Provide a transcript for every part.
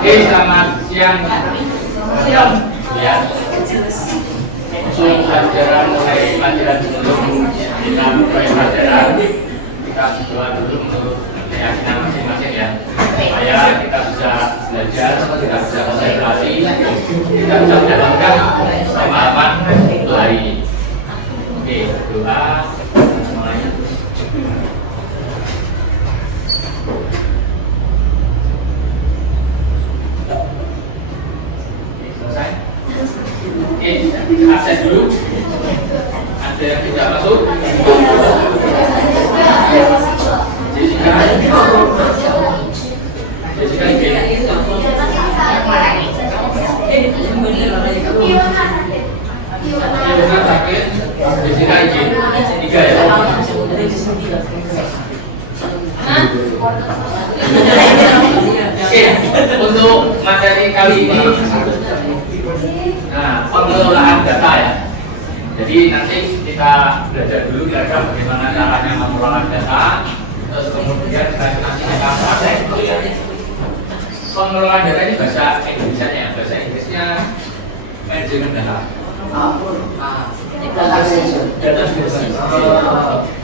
Oke, selamat siang. Ya. Untuk pelajaran mulai pelajaran sebelum kita mulai pelajaran, kita berdoa dulu untuk keyakinan masing-masing ya. Supaya kita bisa belajar, kita bisa konsentrasi, kita bisa menjalankan pemahaman untuk hari ini. Oke, doa semuanya. Selesai? Oke, akses dulu. Ada yang tidak masuk? Jessica? Jessica izin? Jessica sakit? Jessica izin? 3 ya? Oke, untuk materi kali ini pengelolaan data ya. Jadi nanti kita belajar dulu kira-kira bagaimana caranya mengelola data. Terus kemudian nanti kita praktek dulu ya. Pengelolaan data ini bahasa Indonesia-nya, bahasa Inggrisnya management data. Data business.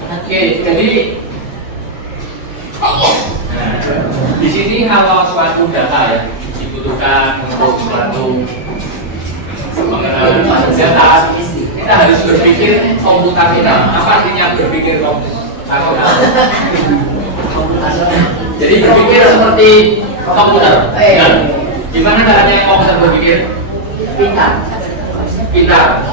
Oke, jadi di sini kalau suatu data ya dibutuhkan untuk suatu pengenalan data, kita harus berpikir komputasional. Apa artinya berpikir komputasional? Jadi berpikir seperti komputer. Nah, gimana caranya komputer berpikir? Pintar. Nah,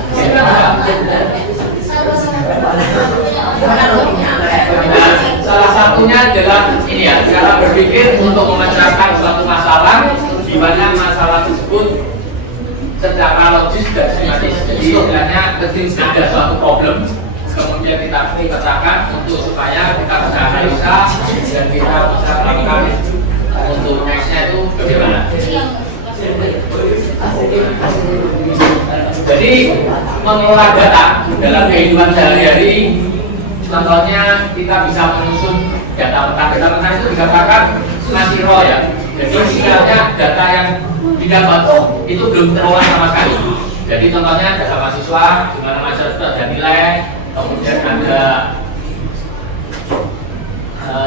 salah satunya adalah ini ya, cara berpikir untuk memecahkan suatu masalah, di mana masalah tersebut secara logis dan sistematis. Jadi istilahnya ada suatu problem, kemudian kita pecahkan untuk supaya kita bisa analisa dan kita bisa melakukan untuk nextnya itu bagaimana. Jadi mengelola data dalam kehidupan sehari-hari, contohnya kita bisa menyusun data peta itu dikatakan nasiro ya. Jadi istilahnya data yang didapat itu belum terolah sama sekali. Jadi contohnya data mahasiswa, di mana mahasiswa itu ada nilai, kemudian ada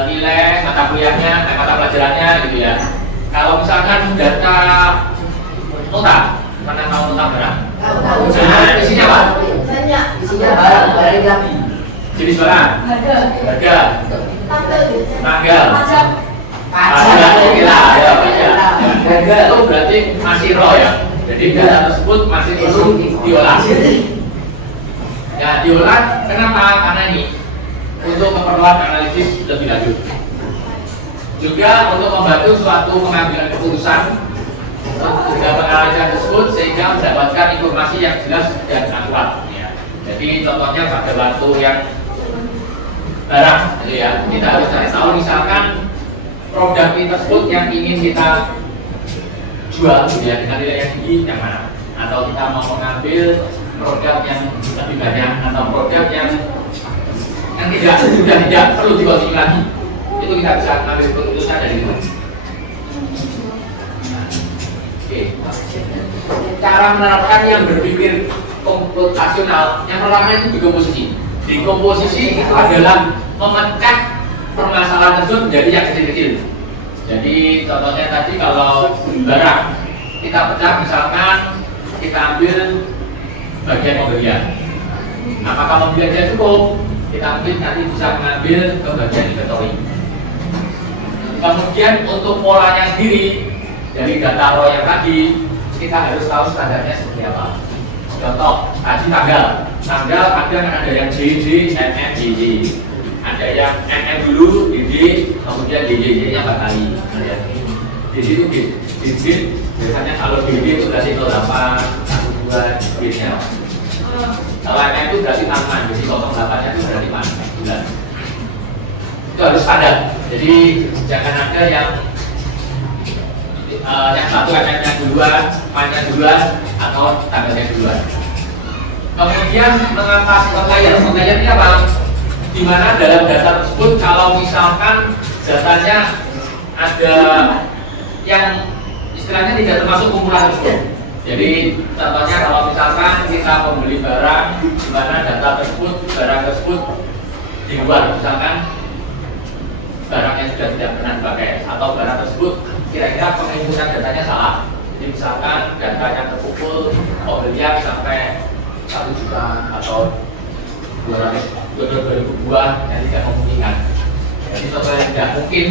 nilai mata kuliahnya, mata pelajarannya gitu ya. Kalau misalkan data nota, mana tahu nota berapa? Nah, isinya apa? Isinya barang lagi. Jenis barang? Harga. Tanggal. Pajak itu berarti masih raw ya. Jadi data tersebut masih perlu diolah. Ya, diolah kenapa? Karena ini untuk keperluan analisis lebih lanjut. Juga untuk membantu suatu pengambilan keputusan juga penganalisan tersebut sehingga mendapatkan informasi yang jelas dan akurat. Ya. Jadi contohnya pada waktu yang barang, gitu ya. Kita harus cari tahu misalkan produk tersebut yang ingin kita jual gitu ya, dengan nilai yang tinggi yang mana, atau kita mau mengambil produk yang lebih banyak atau produk yang tidak perlu dikonsumsi lagi, itu kita bisa ambil keputusan dari itu. Oke. Cara menerapkan yang berpikir komputasional yang pertama itu dekomposisi. Dekomposisi itu adalah memecah permasalahan tersebut menjadi yang kecil-kecil. Jadi contohnya tadi kalau barang kita pecah, misalkan kita ambil bagian pembelian. Apakah pembeliannya cukup? Kita mungkin nanti bisa mengambil ke bagian inventory. Kemudian untuk polanya sendiri dari data raw yang tadi kita harus tahu standarnya seperti apa. Contoh tadi tanggal ada yang JJ, MM, JJ. Ada yang MM dulu, DD, kemudian DJJ-nya 4 kali. DD itu digit, biasanya kalau DD itu berarti 08, 12, digitnya. Kalau MM itu berarti tangan, jadi 08-nya itu berarti bulan. Itu harus standar. Jadi jangan ada yang satu MM-nya duluan, MAN-nya duluan, atau tanggalnya duluan. Kemudian mengatasi outlier ini apa? Di mana dalam data tersebut kalau misalkan datanya ada yang istilahnya tidak termasuk kumpulan tersebut. Jadi contohnya kalau misalkan kita membeli barang di mana data tersebut, barang tersebut di luar, misalkan barangnya sudah tidak pernah dipakai atau barang tersebut kira-kira penginputan datanya salah. Jadi misalkan datanya terkumpul pembelian sampai 1 juta atau 200.000 buah yang tidak memungkinkan. Jadi contoh yang tidak mungkin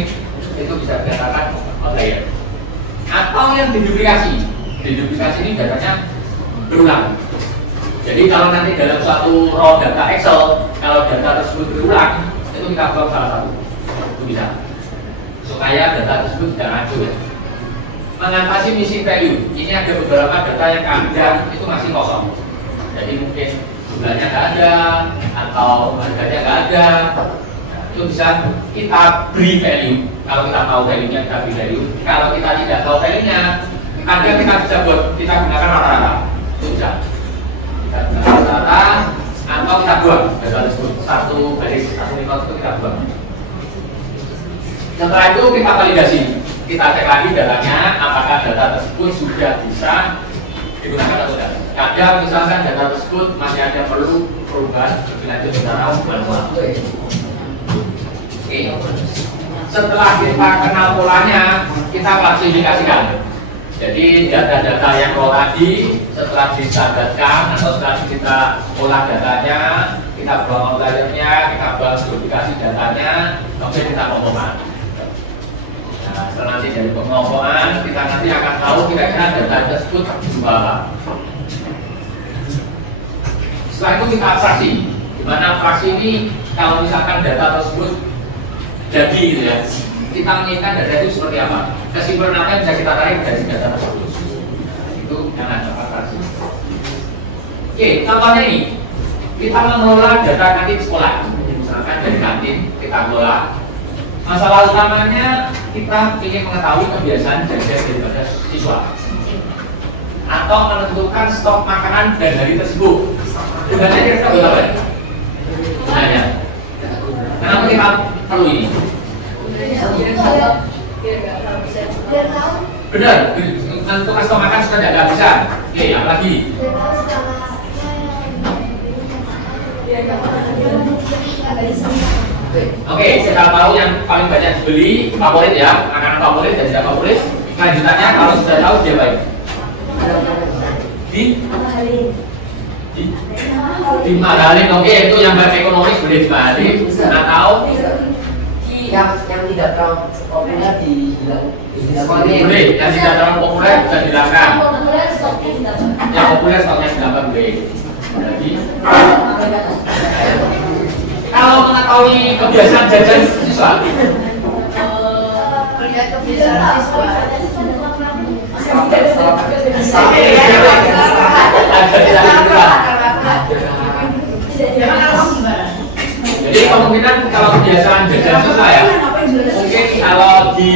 itu bisa dikatakan outlier. Atau yang diduplikasi. Diduplikasi ini datanya berulang. Jadi kalau nanti dalam suatu raw data Excel, kalau data tersebut berulang, itu kita buang salah satu. Itu bisa. Supaya data tersebut tidak ngaco ya. Mengatasi missing value. Ini ada beberapa data yang kadang itu masih kosong. Jadi mungkin jumlahnya nggak ada atau harganya nggak ada. Nah, itu bisa kita beri value. Kalau kita tahu value-nya kita beri value. Kalau kita tidak tahu value-nya, kadang kita bisa buat kita gunakan rata-rata. Itu bisa. Kita gunakan rata-rata atau kita buang data tersebut satu baris satu record itu kita buang. Setelah itu kita validasi. Kita cek lagi datanya, apakah data tersebut sudah bisa digunakan atau tidak. Kadang misalkan data tersebut masih ada perlu perubahan lebih lanjut secara manual. Oke. Setelah kita kenal polanya, kita klasifikasikan. Jadi data-data yang raw tadi setelah disadarkan atau setelah kita olah datanya, kita buang outliernya, kita buang duplikasi datanya, kemudian kita kelompokkan. Nah, setelah nanti dari pengelompokan, kita nanti akan tahu kira-kira data tersebut jumlah apa. Setelah itu kita abstraksi, di mana abstraksi ini kalau misalkan data tersebut jadi gitu ya, kita menginginkan data itu seperti apa, kesimpulan apa yang bisa kita tarik dari data tersebut. Itu yang ada abstraksi. Oke, contohnya ini, kita mengelola data kantin sekolah, misalkan dari kantin kita kelola. Masalah utamanya kita ingin mengetahui kebiasaan jajan daripada siswa atau menentukan stok makanan dan hari tersebut. Gunanya kira-kira berapa? Gunanya. Kenapa kita perlu ini? Benar, menentukan stok makan sudah tidak bisa. Oke, apa lagi? Oke, kita tahu yang paling banyak dibeli favorit ya, makanan favorit dan tidak favorit. Lanjutannya kalau sudah tahu dia baik. Dimahalin, oke itu yang ekonomis boleh dimahalin atau yang tidak terlalu populer boleh, yang tidak terlalu populer bisa dilakukan. Yang populer stoknya dilakukan boleh. Jadi kalau mengetahui kebiasaan jajan siswa, melihat kebiasaan siswa. Jadi kemungkinan kalau kebiasaan jajan siswa ya, mungkin kalau di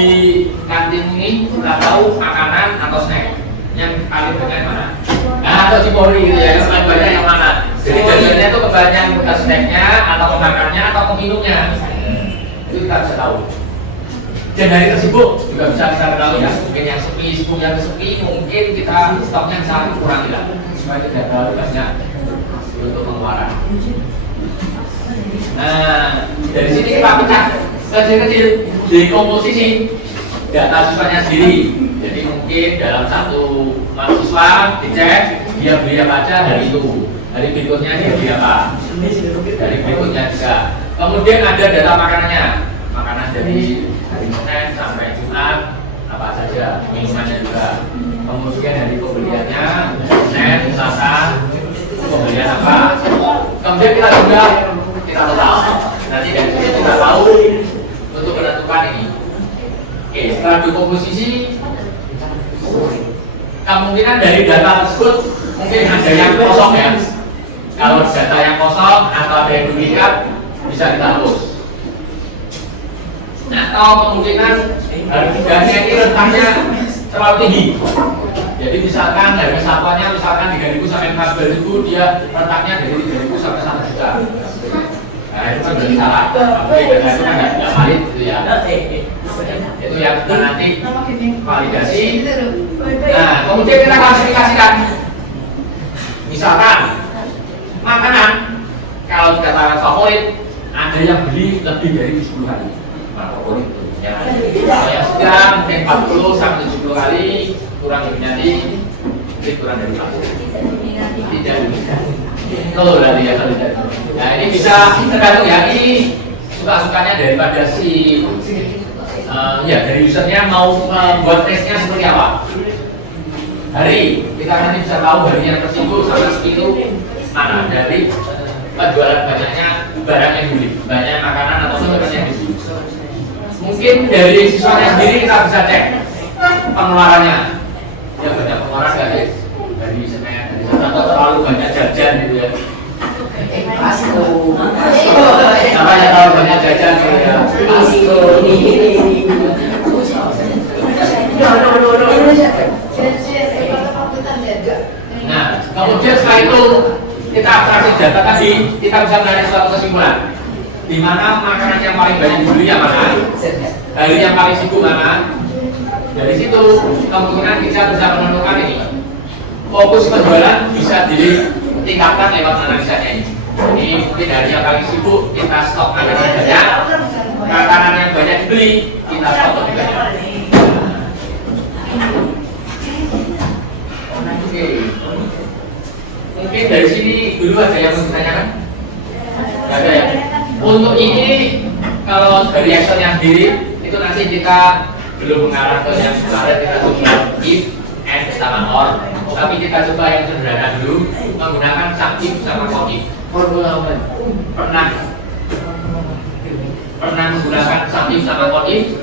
kantin ini kita tahu makanan atau snack yang paling banyak mana? Nah, atau cipori gitu ya, yang paling banyak yang mana? Jadi jajannya itu kebanyakan ke snacknya atau ke makannya atau ke minumnya. Itu kita bisa tahu. Dan dari tersebut juga bisa kita ketahui ya, mungkin yang sepi, yang sepi mungkin kita stoknya bisa kurangi lah supaya tidak terlalu banyak untuk pengeluaran. Nah, dari sini kita pecah kecil-kecil di komposisi data siswanya sendiri. Jadi mungkin dalam satu mahasiswa dicek dia beli apa aja hari itu. Dari berikutnya dia beli apa? Dari berikutnya juga. Kemudian ada data makanannya, makanan dari hari Senin sampai Jumat apa saja, minumannya juga. Kemudian dari pembeliannya Senin, Selasa, pembelian apa? Kemudian kita juga kita total. Nanti dari sini kita tahu untuk menentukan ini. Oke, setelah dikomposisi, kemungkinan dari data tersebut mungkin ada yang kosong ya. Kalau data yang kosong atau ada yang duplikat bisa kita hapus. Atau kemungkinan harganya ini rentangnya terlalu tinggi. Jadi misalkan harga satuannya misalkan 3.000 sampai 14.000, dia rentangnya dari 3.000 sampai 1 juta. Nah itu kan berarti salah. Tapi data itu kan nggak valid gitu ya. Jadi itu yang kita nanti validasi. Nah, kemudian kita klasifikasikan. Misalkan makanan kalau dikatakan favorit, ada yang beli lebih dari 70 kali. Nah, favorit itu ya. Kalau yang sedang mungkin 40 sampai 70 kali, kurang diminati, lebih kurang dari 40. Tidak diminati. Kalau berarti ya kalau tidak. Nah, ini bisa tergantung ya, ini suka-sukanya daripada si ya dari usernya mau buat testnya seperti apa. Hari kita nanti bisa tahu hari yang tersinggung sama segitu mana dari penjualan banyaknya barang yang dibeli, banyak makanan atau sesuatu yang dibeli. Mungkin dari siswanya sendiri kita bisa cek pengeluarannya. Ya banyak pengeluaran nggak sih dari semen, dari sana atau terlalu banyak jajan gitu ya. Namanya kalau banyak jajan gitu ya. Nah, kemudian setelah itu kita abstraksi data tadi, kita bisa menarik suatu kesimpulan. Di mana makanan yang paling banyak dibeli yang mana, hari yang paling sibuk mana. Dari situ kemungkinan kita bisa menentukan ini. Fokus penjualan bisa ditingkatkan lewat analisanya ini. Jadi mungkin hari yang paling sibuk kita stok makanan banyak, makanan yang banyak dibeli kita stok lebih banyak. Oke. Mungkin dari sini dulu ada yang mau ditanyakan? Tidak ada ya? Untuk ini kalau dari actionnya sendiri itu nanti kita belum mengarah ke yang kemarin kita coba if and sama or, tapi kita coba yang sederhana dulu menggunakan sum if sama for if. Pernah menggunakan sum if sama for if?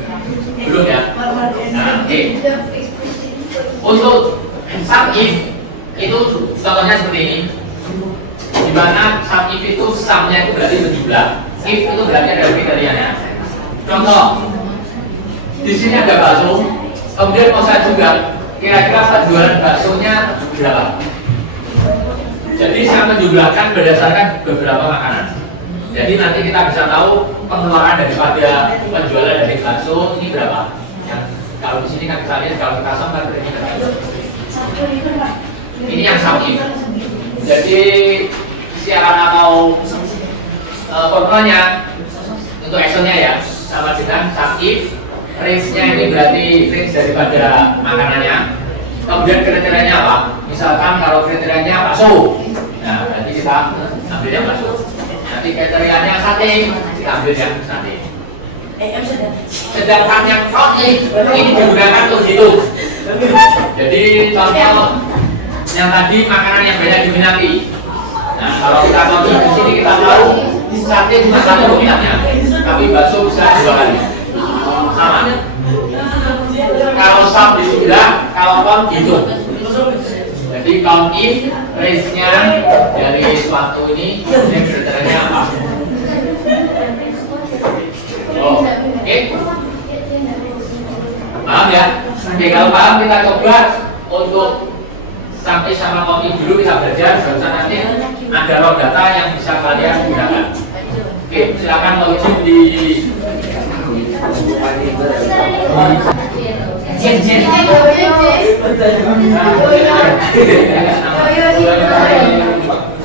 Belum ya? Nah, oke. Untuk sum if itu contohnya seperti ini, di mana sum if itu sumnya itu berarti berjumlah, if itu berarti ada kriterianya. Contoh, di sini ada bakso, kemudian mau saya juga kira-kira penjualan baksonya berapa? Jadi saya menjumlahkan berdasarkan beberapa makanan. Jadi nanti kita bisa tahu pengeluaran daripada penjualan dari bakso ini berapa. Yang kalau di sini kan kita lihat kalau kita sum kan berarti ini yang sum if. Jadi siaran atau formulanya untuk actionnya ya sama dengan sum if. Range-nya ini berarti range daripada makanannya. Kemudian kriterianya apa? Misalkan kalau kriterianya bakso, nah berarti kita ambil yang bakso. Nanti kriterianya sate, kita ambil yang sate. Sedangkan yang not if ini digunakan untuk itu. Jadi contoh yang tadi makanan yang banyak diminati. Nah kalau kita contoh di sini kita tahu sate cuma satu minatnya, tapi bakso bisa 2 kali. Sama. Kalau sum di sebelah, kalau count gitu. Jadi count if range-nya dari suatu ini yang kriterianya apa? Oh, oke. Paham ya? Oke, kalau paham kita coba untuk sampai sama kopi dulu kita belajar, barusan nanti ada raw data yang bisa kalian gunakan. Oke, silakan login di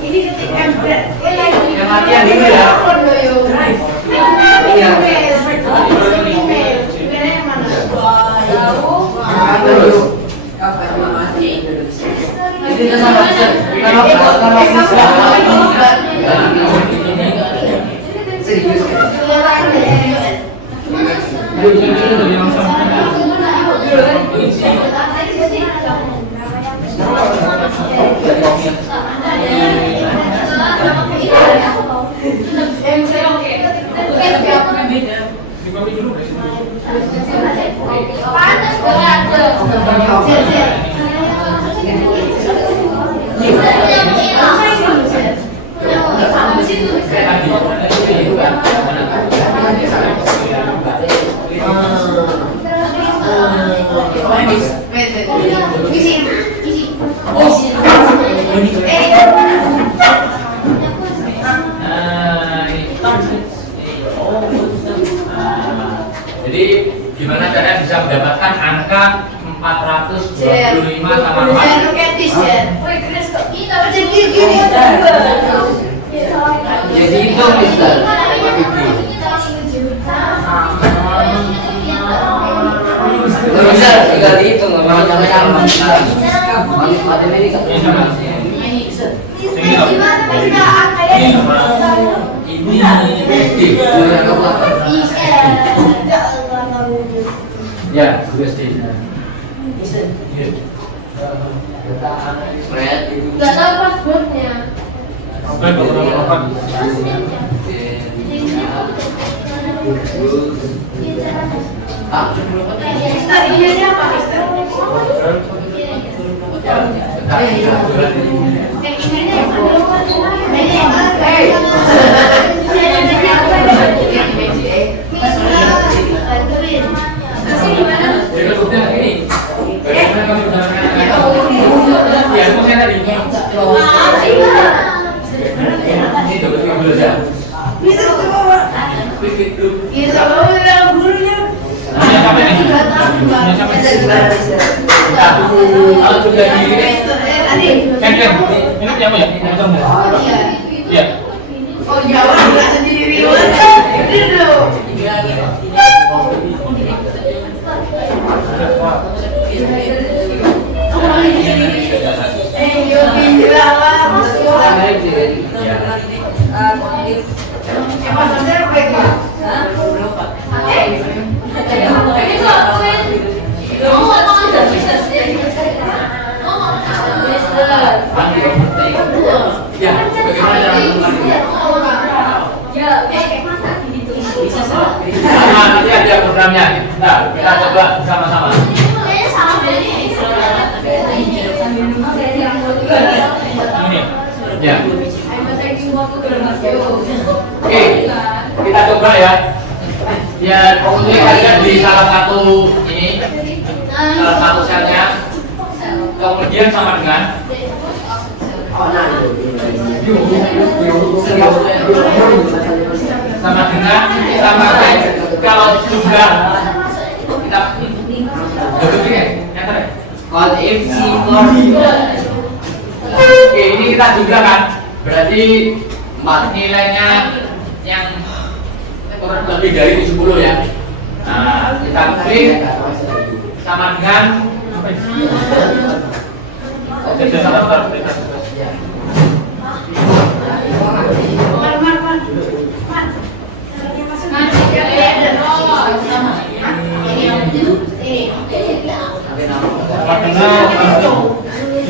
ini ketika yang latihan dulu ya. 25 sama 4. Look at this then. Jadi gini. Jadi itu Mister. Nggak bisa tinggal dihitung nggak mau nyampe matematika Ini basic. Ya, basic. spread Gak tahu passwordnya. Mister, ini apa Mister? Kalau sudah ini siapa ya? Iya. Oh jawab nggak sendiri itu Ya, bagaimana cara nanti ada programnya. Nah, kita coba sama-sama. Ini. Ya. Oke, kita coba ya. Ya, pokoknya kalian di salah satu ini, salah satu selnya, kemudian sama dengan kalau jumlah kita Call FC Oke, ini kita juga kan berarti nilainya yang lebih dari 70 ya. Nah, kita klik sama dengan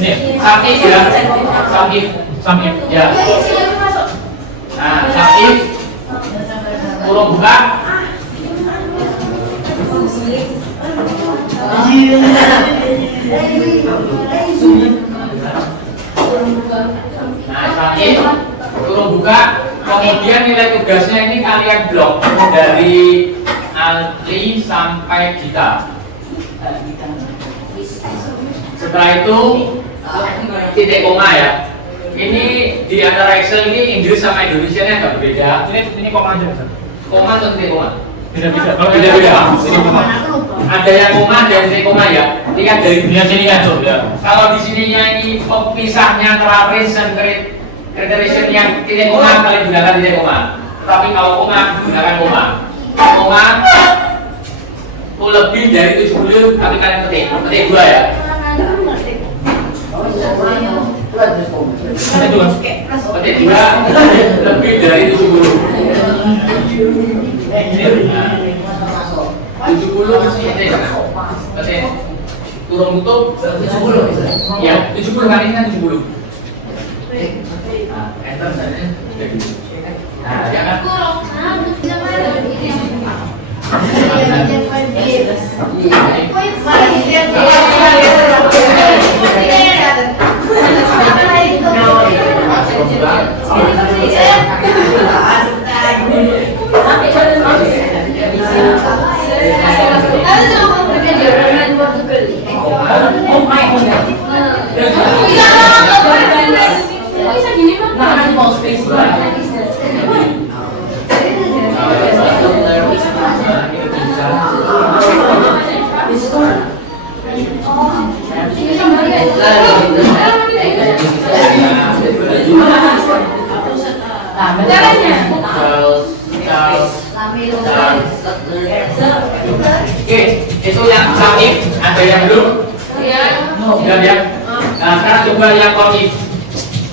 ini sakit ya, sakit ya. Nah, sakit kurung buka. Nah, sakit kurung buka. Kemudian nilai tugasnya ini kalian blok dari Ali sampai Gita. Setelah itu titik koma ya. Ini di antara Excel ini Inggris sama Indonesia nya agak berbeda. Ini koma aja, Mas. Koma atau titik koma? Beda-beda. Kalau Beda-beda. ini koma. Ada yang koma, ada yang titik koma ya. Lihat dari Lihat sini kan tuh, ya. kalau di sininya ini pemisahnya antara range dan criteria yang titik koma kalian gunakan titik koma. Tapi kalau koma gunakan koma. Koma lebih dari 70 tapi kalian petik 2 ya. Itu Mas. Petik 2 lebih dari 70. 70 petik. Petik. Kurung tutup 70. Ya, 70 kali ini kan 70. Nah, enter saja. Nah, ya kan? yang belum? Iya. Sudah ya. Nah sekarang coba yang count if.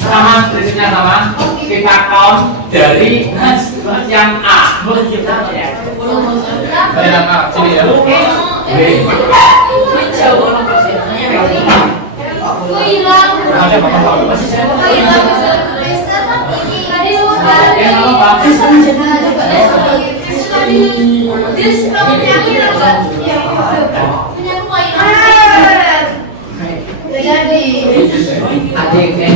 Sama prinsipnya sama. Kita count dari yang A. Yang A, sini ya. B. Kok hilang? Ada apa apa? Kok hilang? Tadi udah. Ya nggak apa-apa. Terus kamu nyanyi apa? Penyanyi kok hilang? Jadi. Adik kan.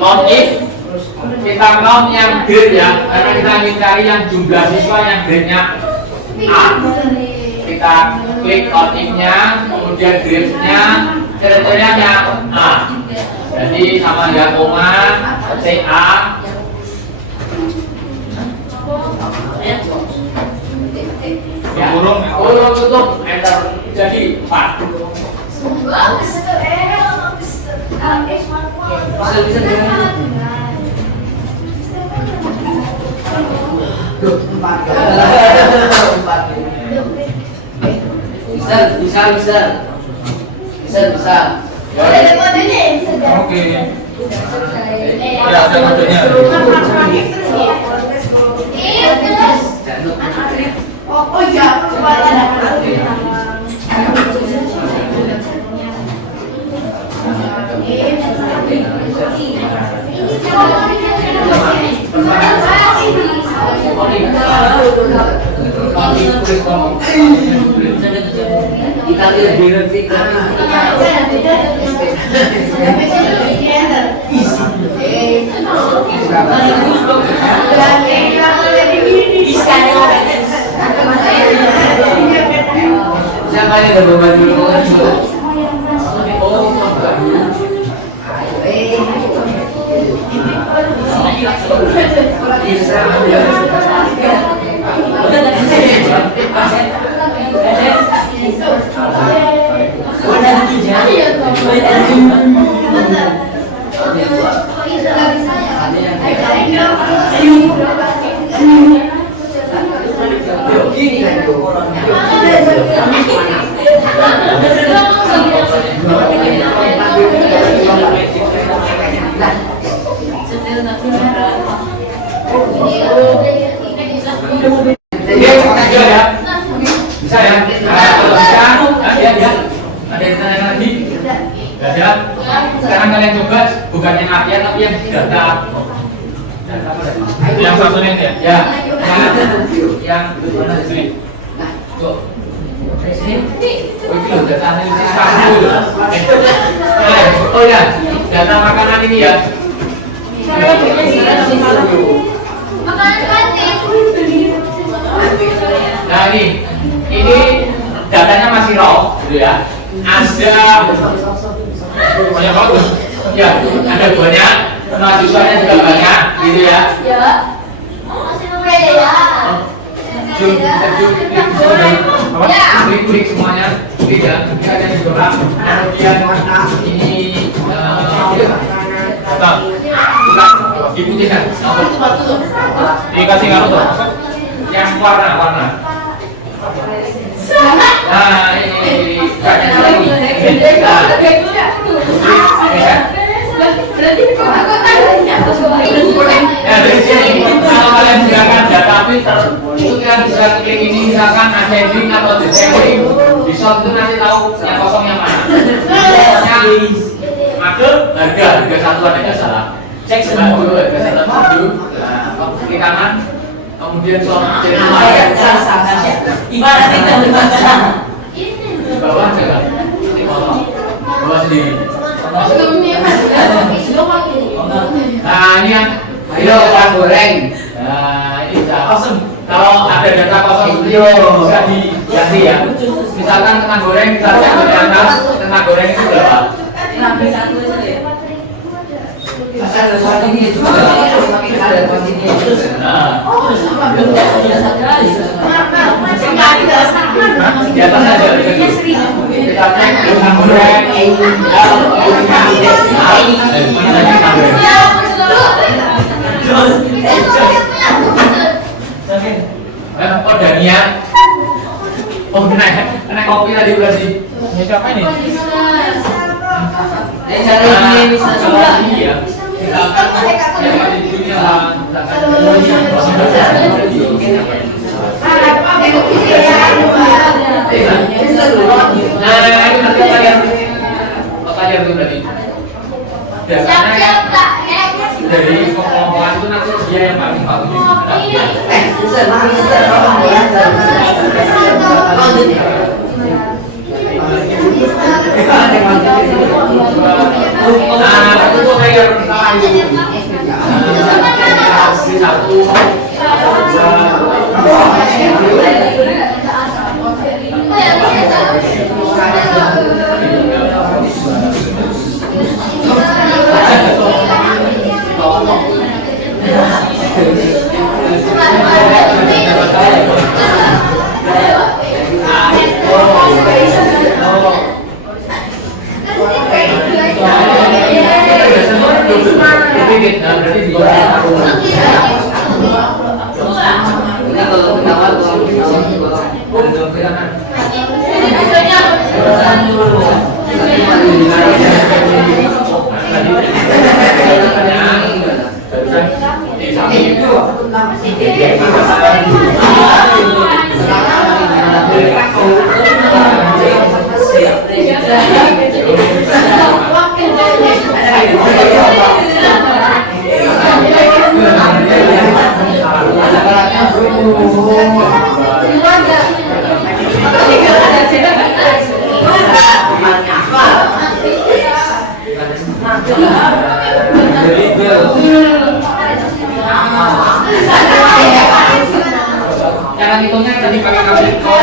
Count if kita count yang grade ya, karena kita ingin cari yang jumlah siswa yang grade-nya A. Kita klik count if-nya, kemudian grade-nya, kriterianya A. Jadi sama ya koma CA. Ya, kurung tutup enter jadi 4. Bisa. Ada kodenya ya bisa jadi. Oke. Ya, ada kodenya. Iya, terus. Oh iya, coba ada. Kita lihat di nanti. Siapa yang udah beban dulu? Bisa ya? Kalau bisa, ya. Ada yang tanya lagi? Nggak ada? Sekarang kalian coba bukan yang latihan tapi yang data. Yang satunya ini ya. Ya, yang mana sini? Tuh. Oh itu loh data analisis kamu. Oh ya, data makanan ini ya. Makanan mati. Nah ini datanya masih raw, gitu ya. Ada banyak bagus, ya. Ada banyak, mahasiswanya juga banyak, gitu ya. Ya. Masih beda ya. Klik semuanya, tidak. Kita ada juga. Kemudian ini diputihkan. Dikasih ngaruh tuh. Yang warna. Nah ini Berarti kota-kotanya. ya dari sini kalau kalian gunakan data filter itu kalian bisa klik ini misalkan ascending atau descending di shot itu nanti tahu yang kosong yang mana. Pokoknya harga satu ada salah. Cek sebentar dulu harga satu. Nah, klik kanan. Kemudian soal jadi Ibarat itu di bawah juga di bawah sendiri. Nah ini yang ikan goreng. nah ini bisa kalau ada data kosong itu bisa diganti ya. Misalkan kentang goreng misalnya di atas kentang goreng itu berapa? Ada satu ini juga. Ada ini juga. Nah di atas aja kita cek kentang goreng oh Dania oh naik kopi tadi berarti. Ini siapa ini? Cari ini bisa juga. Iya. Silakan yang ada di dunia kalian tuh berarti. Siap-siap, Kak. Dari kelompok itu nanti dia yang paling bagus. Nah, itu tuh kayak satu. Cara hitungnya tadi pakai kalkulator.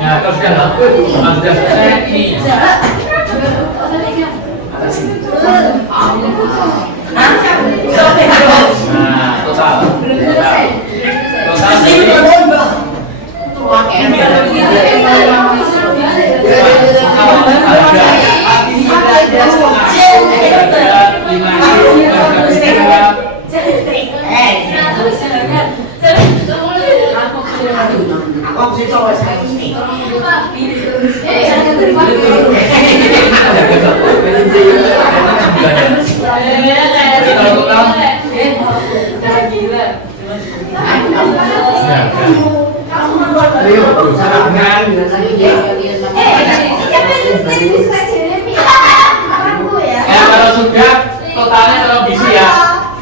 Ya, terus kan sudah selesai ini. Nah, total. Kalau sudah totalnya kalau bisa ya,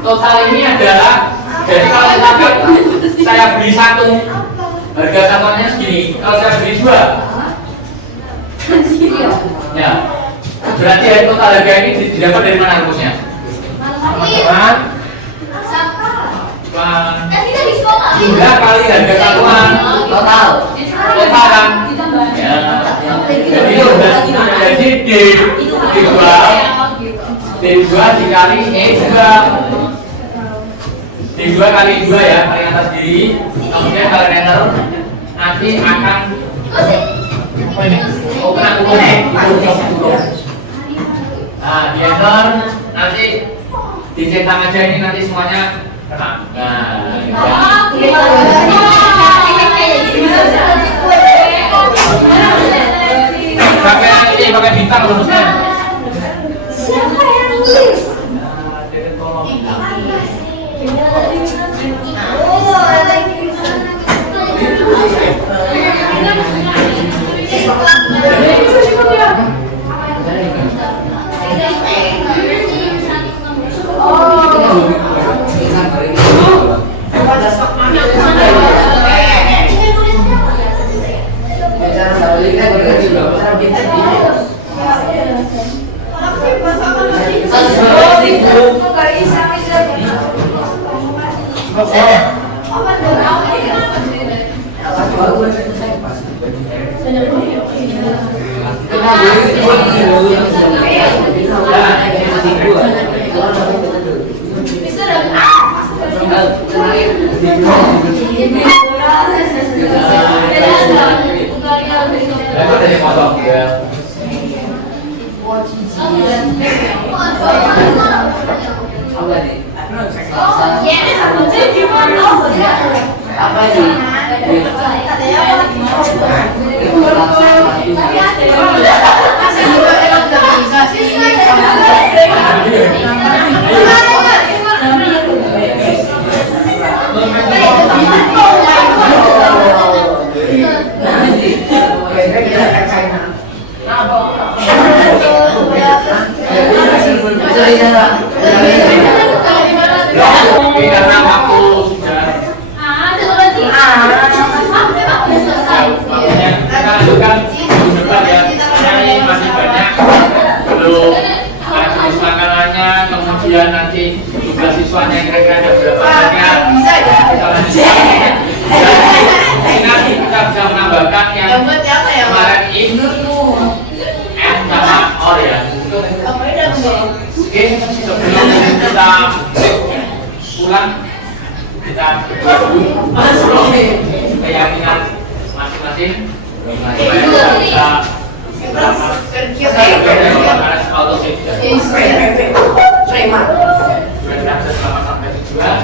total ini adalah, jadi kalau tadi saya beli satu, harga satuannya segini, kalau saya beli dua, ya berarti total harga ini didapat dari mana rumusnya? Teman-teman, jumlah kali harga satuan total kan? Ya. Jadi D2 dikali E2, D2 kali 2 ya, paling atas diri. Kemudian kalender nanti akan apa ini? Oh, kena ukur. Nah, di enter nanti dicetak aja ini, nanti semuanya kena. Nah, pakai bintang rumusnya. Siapa yang nulis? Oh, Itu dari kosong ya. Apa nih? Tapi karena waktu sudah waktunya kita lanjutkan debat ya. Ini masih banyak belum ada jenis makanannya, kemudian nanti tugas siswanya kira-kira ada berapa banyak. Kita lanjutkan. Dan nanti kita bisa menambahkan yang kemarin ini M sama OR ya. Oke, sebelum kita pulang kita keyakinan masing-masing supaya kita sampai tujuan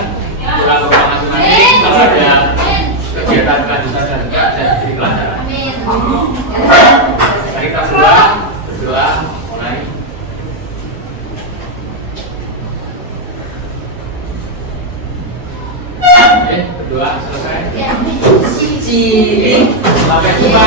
pulang ke rumah masing-masing. Kalau ada kegiatan kelanjutan dan jadi pelajaran. Mari kita berdoa mulai. Oke, berdoa selesai. Sampai jumpa.